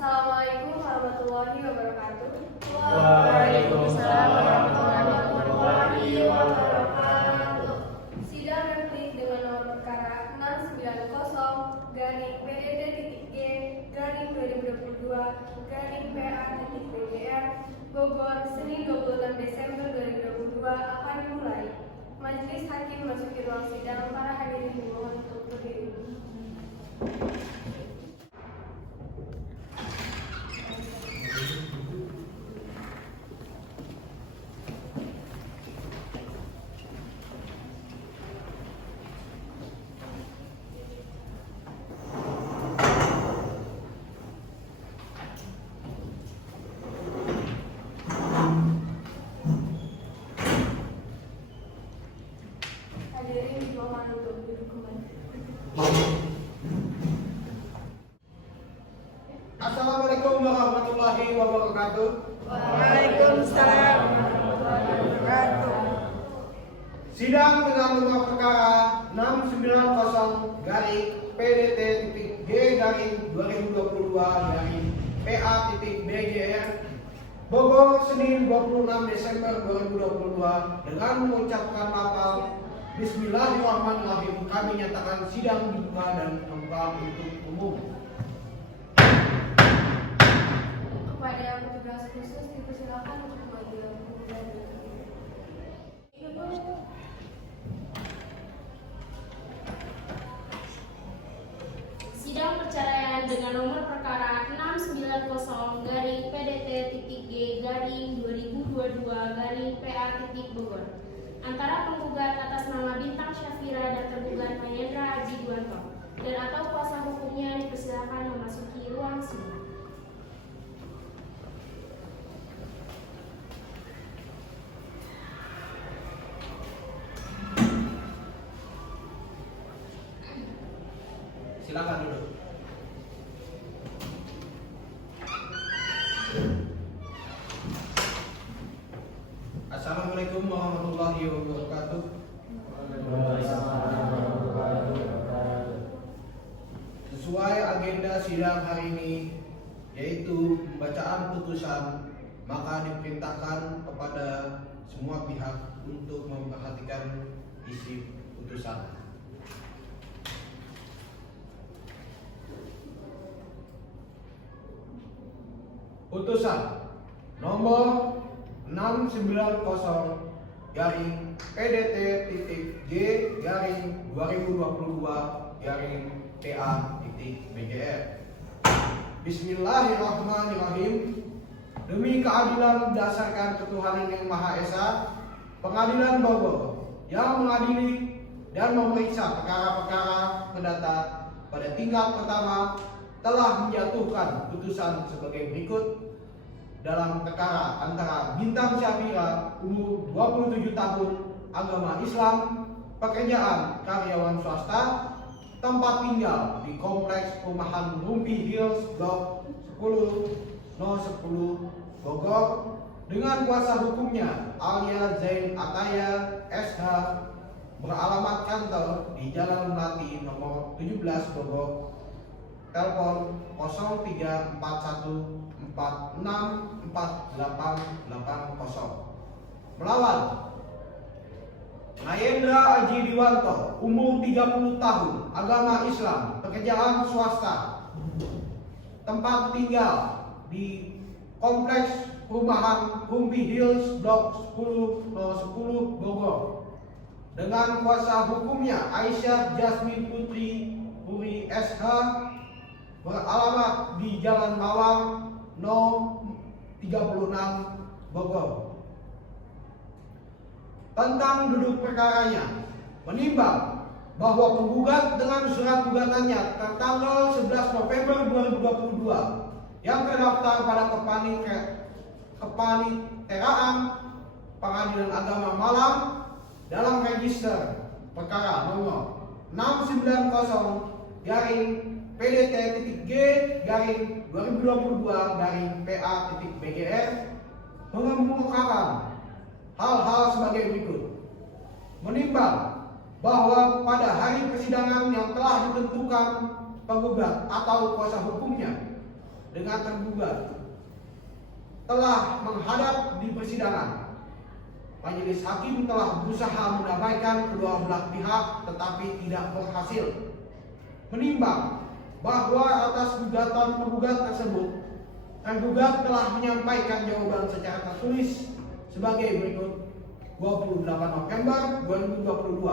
Assalamualaikum warahmatullahi wabarakatuh. Waalaikumsalam warahmatullahi wabarakatuh. Sidang replik dengan nomor perkara 690-GP-2022-PA-BGR Bogor, Senin 26 Desember 2022 akan dimulai. Majelis Hakim memasuki ruang sidang. Para hadirin dimohon untuk berdiri. Hadirin dimohon untuk duduk kembali. Assalamualaikum warahmatullahi wabarakatuh. Waalaikumsalam warahmatullahi wabarakatuh. Sidang dengan nomor perkara 690-PDT-G-2022-PA-BGR Bogor, Senin 26 Desember 2022 dengan mengucapkan lafal Bismillahirrahmanirrahim, kami nyatakan sidang dibuka dan terbuka untuk umum. Kepada petugas khusus dipersilakan untuk memanggil penggugat. Sidang perceraian dengan nomor perkara 690-PDT-G-2022-PA antara penggugat atas nama Bintang Syafira dan tergugat Mayendra Aji Duanto dan atau kuasa hukumnya dipersilakan memasuki ruang sidang. Silakan duduk. Assalamualaikum warahmatullahi wabarakatuh. Sesuai agenda sidang hari ini, yaitu pembacaan putusan, maka diperintahkan kepada semua pihak untuk memperhatikan isi putusan. Putusan nomor 690-G-2022-PA-BGR. Bismillahirrahmanirrahim. Demi keadilan berdasarkan ketuhanan yang Maha Esa, Pengadilan Bogor yang mengadili dan memeriksa perkara-perkara perdata pada tingkat pertama telah menjatuhkan putusan sebagai berikut dalam perkara antara Bintang Syafira, umur 27 tahun, agama Islam, pekerjaan karyawan swasta, tempat tinggal di kompleks perumahan Rumpi Hills Blok 10 No 10 Bogor dengan kuasa hukumnya Alia Zain Ataya SH beralamat kantor di Jalan Melati nomor 17 Bogor, telepon 0341464880. Melawan Mayendra Aji Duanto, umur 30 tahun, agama Islam, pekerjaan swasta, tempat tinggal di kompleks perumahan Rumpi Hills Blok 10 No 10 Bogor dengan kuasa hukumnya Aisyah Jasmine Putri Puri SH beralamat di Jalan Mawar No 36 Bogor. Tentang duduk perkaranya, menimbang bahwa penggugat dengan surat gugatannya tertanggal 11 November 2022 yang terdaftar pada Kepaniteraan Pengadilan Agama Malang dalam register perkara nomor 690-G-2022-PA-BGR mengemukakan hal-hal sebagai berikut. Menimbang bahwa pada hari persidangan yang telah ditentukan penggugat atau kuasa hukumnya dengan tergugat telah menghadap di persidangan, majelis hakim telah berusaha mendamaikan kedua belah pihak tetapi tidak berhasil. Menimbang bahwa atas gugatan penggugat tersebut, tergugat telah menyampaikan jawaban secara tertulis sebagai berikut. 28 November 2022.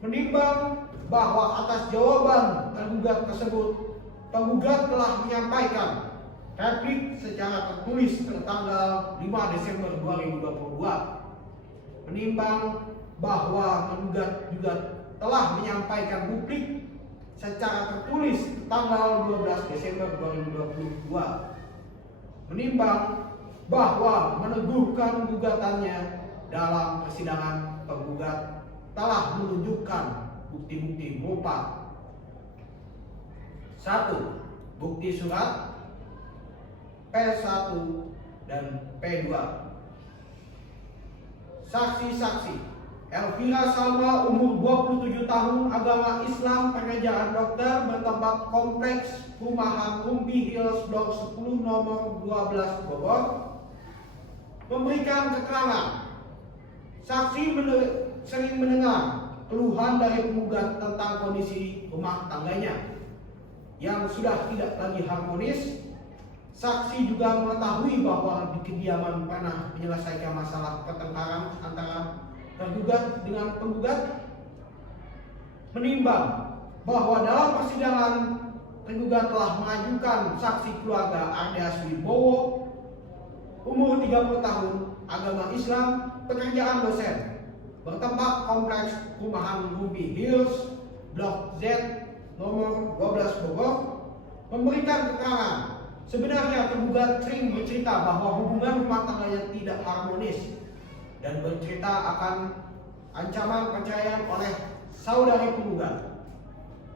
Menimbang bahwa atas jawaban tergugat tersebut, penggugat telah menyampaikan replik secara tertulis tertanggal 5 Desember 2022. Menimbang bahwa penggugat juga telah menyampaikan replik secara tertulis tanggal 12 Desember 2022. Menimbang bahwa meneguhkan gugatannya dalam persidangan, penggugat telah menunjukkan bukti-bukti berupa 1. Bukti surat P1 dan P2. Saksi-saksi: Elvira Salma, umur 27 tahun, agama Islam, pekerjaan dokter, bertempat kompleks perumahan Rumpi Hills Blok 10 nomor 12 Bogor, memberikan keterangan. Saksi sering mendengar keluhan dari penggugat tentang kondisi rumah tangganya yang sudah tidak lagi harmonis. Saksi juga mengetahui bahwa di kediaman pernah menyelesaikan masalah pertengkaran antara tergugat dengan penggugat. Menimbang bahwa dalam persidangan, tergugat telah mengajukan saksi keluarga Ardias Wibowo, umur 30 tahun, agama Islam, pekerjaan dosen, bertempat kompleks perumahan Ruby Hills Blok Z nomor 12 Bogor, memberikan keterangan. Sebenarnya tergugat sering bercerita bahwa hubungan rumah tangganya tidak harmonis dan bercerita akan ancaman perceraian oleh saudari penggugat.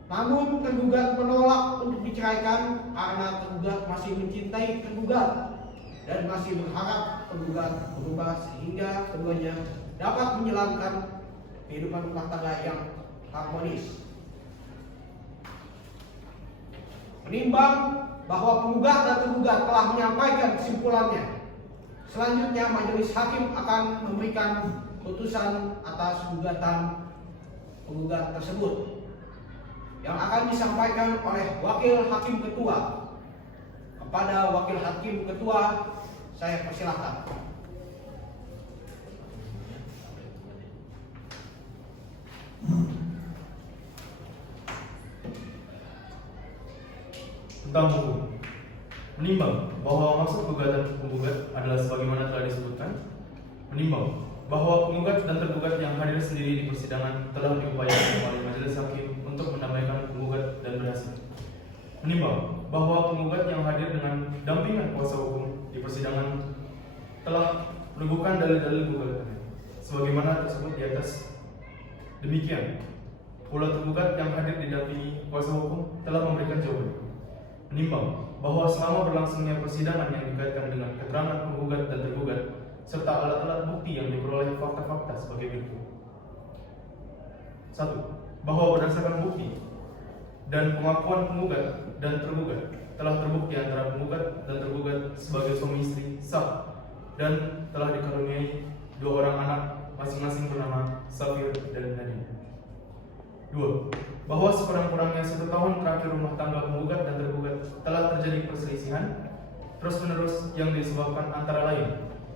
Namun tergugat menolak untuk diceraikan karena tergugat masih mencintai tergugat dan masih berharap penggugat berubah sehingga keduanya dapat menjalankan kehidupan rumah tangga yang harmonis. Menimbang bahwa penggugat dan tergugat telah menyampaikan kesimpulannya, selanjutnya majelis hakim akan memberikan putusan atas gugatan penggugat tersebut yang akan disampaikan oleh wakil hakim ketua. Kepada wakil hakim ketua, saya persilahkan. Tentang hukum. Menimbang bahwa maksud gugatan penggugat adalah sebagaimana telah disebutkan. Menimbang bahwa penggugat dan tergugat yang hadir sendiri di persidangan telah diupayakan oleh majelis hakim untuk mendamaikan penggugat dan berhasil. Menimbang bahwa penggugat yang hadir dengan dampingan kuasa hukum di persidangan telah meneguhkan dalil-dalil gugatannya sebagaimana tersebut di atas. Demikian pula tergugat yang hadir didampingi kuasa hukum telah memberikan jawaban. Menimbang bahwa selama berlangsungnya persidangan yang dikaitkan dengan keterangan penggugat dan tergugat serta alat-alat bukti yang diperoleh fakta-fakta sebagai berikut. 1. Bahwa berdasarkan bukti dan pengakuan penggugat dan tergugat telah terbukti antara penggugat dan tergugat sebagai suami istri sah dan telah dikaruniai 2 orang anak masing-masing bernama Safir dan Nadia. 2. Bahwa sekurang-kurangnya 1 tahun terakhir rumah tangga penggugat dan tergugat telah terjadi perselisihan terus-menerus yang disebabkan antara lain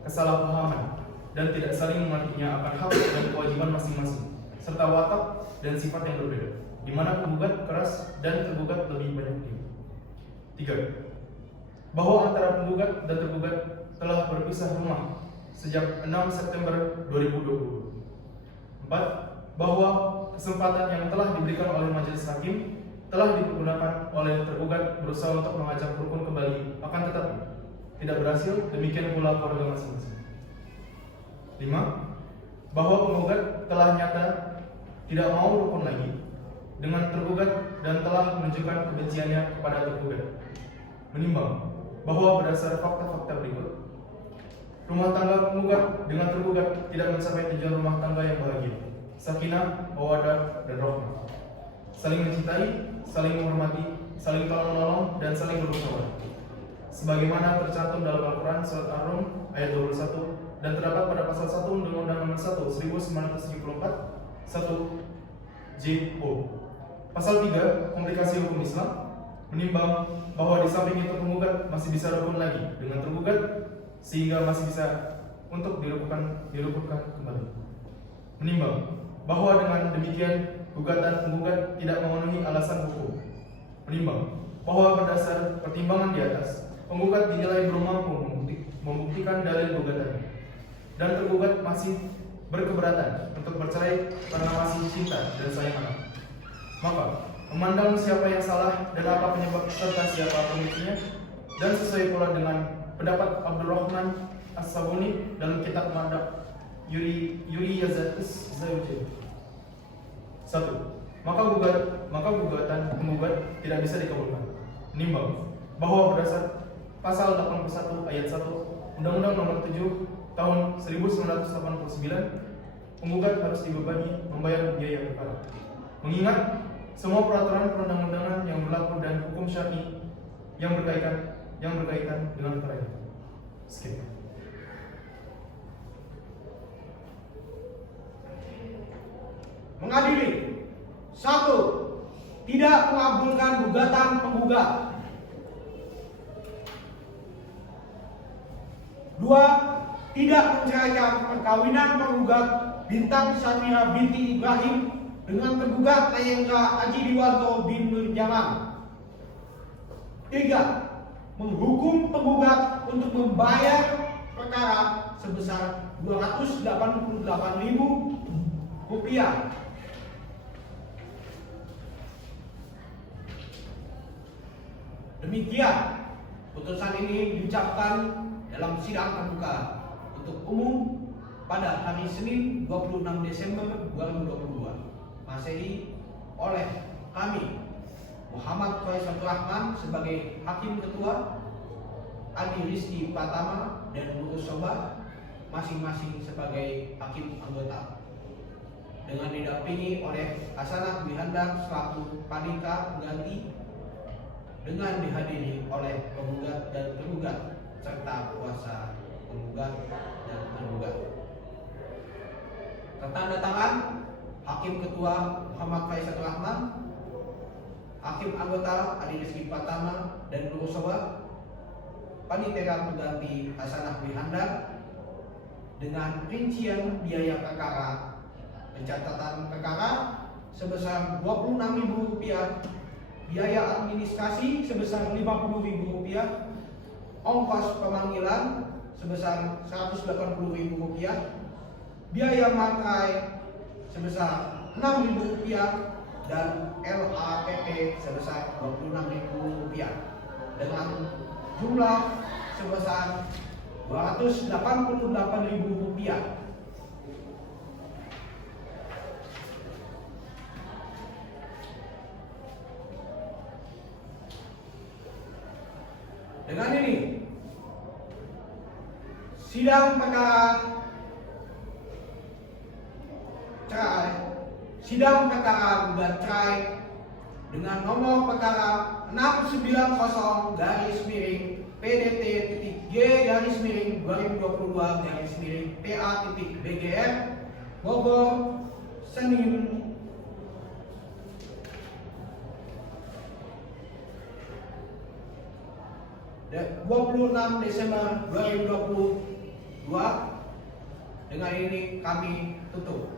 kesalahpahaman dan tidak saling mengertinya akan hak dan kewajiban masing-masing serta watak dan sifat yang berbeda, di mana penggugat keras dan tergugat lebih banyak diam. 3. Bahwa antara penggugat dan tergugat telah berpisah rumah sejak 6 September 2020. 4. Bahwa kesempatan yang telah diberikan oleh majelis hakim telah dipergunakan oleh tergugat berusaha untuk mengajak rukun kembali, akan tetapi tidak berhasil, demikian pula keluarga masing-masing. 5. Bahwa penggugat telah nyata tidak mau rukun lagi dengan tergugat dan telah menunjukkan kebenciannya kepada tergugat. Menimbang bahwa berdasar fakta-fakta berikut, rumah tangga penggugat dengan tergugat tidak mencapai tujuan rumah tangga yang bahagia, sakinah, mawaddah, dan rahmah, saling mencintai, saling menghormati, saling tolong-menolong, dan saling bermusyawarah. Sebagaimana tercantum dalam Al-Quran Surat Ar-Rum ayat 21 dan terdapat pada pasal 1 Undang-Undang Nomor 1 1974 1 J.O. Pasal 3 Komplikasi Hukum Islam menimbang bahwa di samping itu penggugat masih bisa rukun lagi dengan tergugat sehingga masih bisa untuk dirukunkan kembali. Menimbang bahwa dengan demikian gugatan penggugat tidak memenuhi alasan hukum. Menimbang bahwa berdasar pertimbangan di atas, penggugat dinilai belum mampu membuktikan dalil gugatan dan tergugat masih berkeberatan untuk bercerai karena masih cinta dan sayang anak. Maka, memandang siapa yang salah dan apa penyebab serta siapa pemicunya, dan sesuai pula dengan pendapat Abdurrahman As-Sabuni dalam kitab Madhab Yuri Yazatus Zawjah. 1. Maka gugatan penggugat tidak bisa dikabulkan. Menimbang bahwa berdasar pasal 81 ayat 1 Undang-Undang Nomor 7 tahun 1989, penggugat harus dibebani membayar biaya perkara. Mengingat semua peraturan perundang-undangan yang berlaku dan hukum syar'i yang berkaitan dengan perkara ini. Skip. Mengadili. 1. Tidak mengabulkan gugatan penggugat. 2. Tidak menceraikan perkawinan penggugat Bintang Samira binti Ibrahim dengan tergugat Nayendra Aji Diwanto bin Nurjaman. 3. Menghukum penggugat untuk membayar perkara sebesar Rp288.000. Demikian putusan ini diucapkan dalam sidang terbuka untuk umum pada hari Senin 26 Desember 2022 Masehi oleh kami Muhammad Faisal Rahman sebagai Hakim Ketua, Adi Rizky Pratama dan Nurul Soba masing-masing sebagai Hakim Anggota, dengan didampingi oleh Hasanah Bihandar selaku Panitia Pengganti, dengan dihadiri oleh penggugat dan tergugat serta kuasa penggugat dan tergugat. Tertanda tangan Hakim Ketua Muhammad Faisal Rahman, Hakim Anggota Adi Rizky Pratama dan Nurul Soba, Panitia Pengganti Hasanah Bihandar, dengan rincian biaya perkara pencatatan perkara sebesar Rp26.000, biaya administrasi sebesar Rp50.000, ongkos pemanggilan sebesar Rp180.000, biaya matrai sebesar Rp6.000 dan LAPP sebesar Rp26.000 dengan jumlah sebesar Rp288.000. Dengan ini, sidang perkara gugat cerai dengan nomor perkara 690-G-2022-PA.BGR Bogor, Senin 26 Desember 2022. Dengan ini kami tutup.